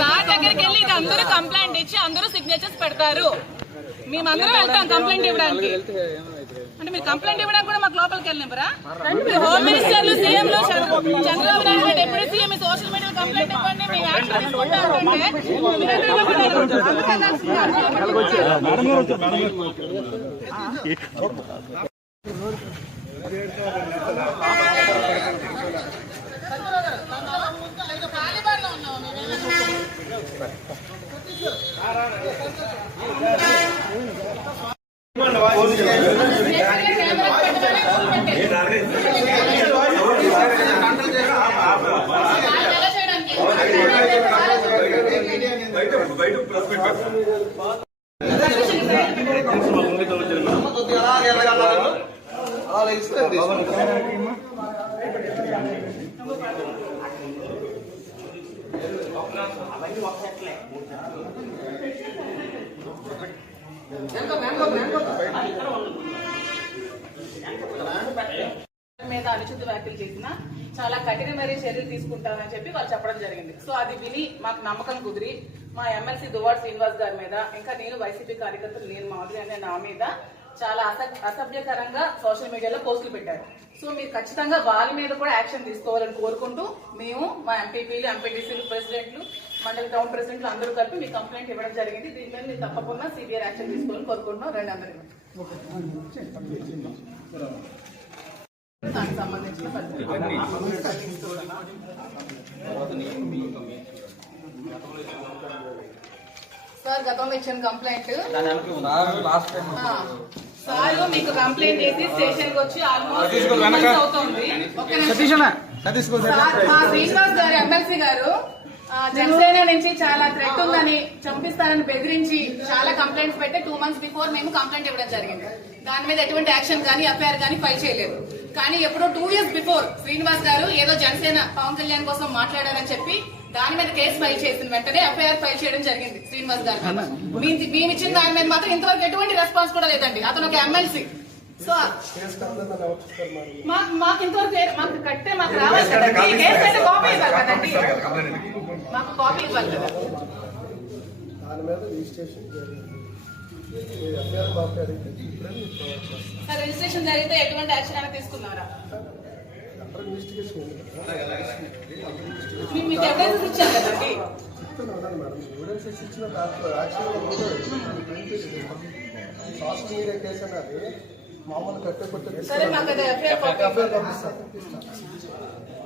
Sir దగ్గరికి వెళ్ళి ఇది అందరూ కంప్లైంట్ ఇచ్చి అందరూ సిగ్నేచర్స్ పెడతారు. మేమందరం వెళ్తాం కంప్లైంట్ ఇవ్వడానికి. అంటే మీరు కంప్లైంట్ ఇవ్వడానికి కూడా మాకు లోపలికి వెళ్ళినరా? హోమ్ మినిస్టర్లు, సీఎంలు, చంద్రబాబు నాయుడు గారు deputy CM social media complaint ఇవ్వండి, మేము యాక్షన్ తీసుకుంటామంటే మీద అనుచిత వ్యాఖ్యలు చేసినా చాలా కఠినమైన చర్యలు తీసుకుంటామని చెప్పి వాళ్ళు చెప్పడం జరిగింది. సో అది విని మాకు నమ్మకం కుదిరి మా ఎమ్మెల్సీ దువ్వాడ శ్రీనివాస్ గారి మీద, ఇంకా నేను వైసీపీ కార్యకర్తలు నేను మాధురి అనే నా మీద చాలా అసభ్యకరంగా సోషల్ మీడియాలో పోస్టులు పెట్టారు. సో మీరు ఖచ్చితంగా వాళ్ళ మీద కూడా యాక్షన్ తీసుకోవాలని కోరుకుంటూ మేము మా ఎంపీపీలు, ఎంపీటీసీలు, ప్రెసిడెంట్లు, మండలి టౌన్ ప్రెసిడెంట్లు అందరూ కలిపి మీ కంప్లైంట్ ఇవ్వడం జరిగింది. దీని మీద మీరు తప్పకుండా సివియర్ యాక్షన్ తీసుకోవాలని కోరుకుంటున్నాం. రెండు అందరికీ దానికి సంబంధించిన సార్ గతంలో ఇచ్చిన కంప్లైంట్ సార్ మీకు కంప్లైంట్ చేసి స్టేషన్ కి వచ్చి ఆల్మోస్ట్ అవుతుంది. శ్రీనివాస్ గారు ఎమ్మెల్సీ గారు జనసేన నుంచి చాలా థ్రెట్ ఉందని, చంపిస్తారని బెదిరించి చాలా కంప్లైంట్స్ పెట్టి 2 months బిఫోర్ మేము కంప్లైంట్ ఇవ్వడం జరిగింది. దాని మీద ఎటువంటి యాక్షన్ కానీ ఎఫ్ఐఆర్ కానీ ఫైల్ చేయలేదు. కానీ ఎప్పుడో 2 years బిఫోర్ శ్రీనివాస్ గారు ఏదో జనసేన పవన్ కళ్యాణ్ కోసం మాట్లాడారని చెప్పి దాని మీద కేసు ఫైల్ చేసిన వెంటనే ఎఫ్ఐఆర్ ఫైల్ చేయడం జరిగింది శ్రీనివాస్ గారు. మేము ఇచ్చిన దాని మీద మాత్రం ఇంతవరకు ఎటువంటి రెస్పాన్స్ కూడా లేదండి. అతను ఒక ఎమ్మెల్సీ. సో మాకు ఇంతవరకు మాకు కట్టే మాకు రావాలి కదండి, కేసు అయితే కాపీ ఇవ్వాలి కదండి, మాకు కాపీ ఇవ్వాలి కదా. సార్ రిజిస్ట్రేషన్ జరిగితే ఎటువంటి యాక్షన్ అయినా తీసుకున్నారా? మీకు ఎవిడెన్స్ ఇచ్చారు కదండి. సరే మాకు ఎఫ్ఐఆర్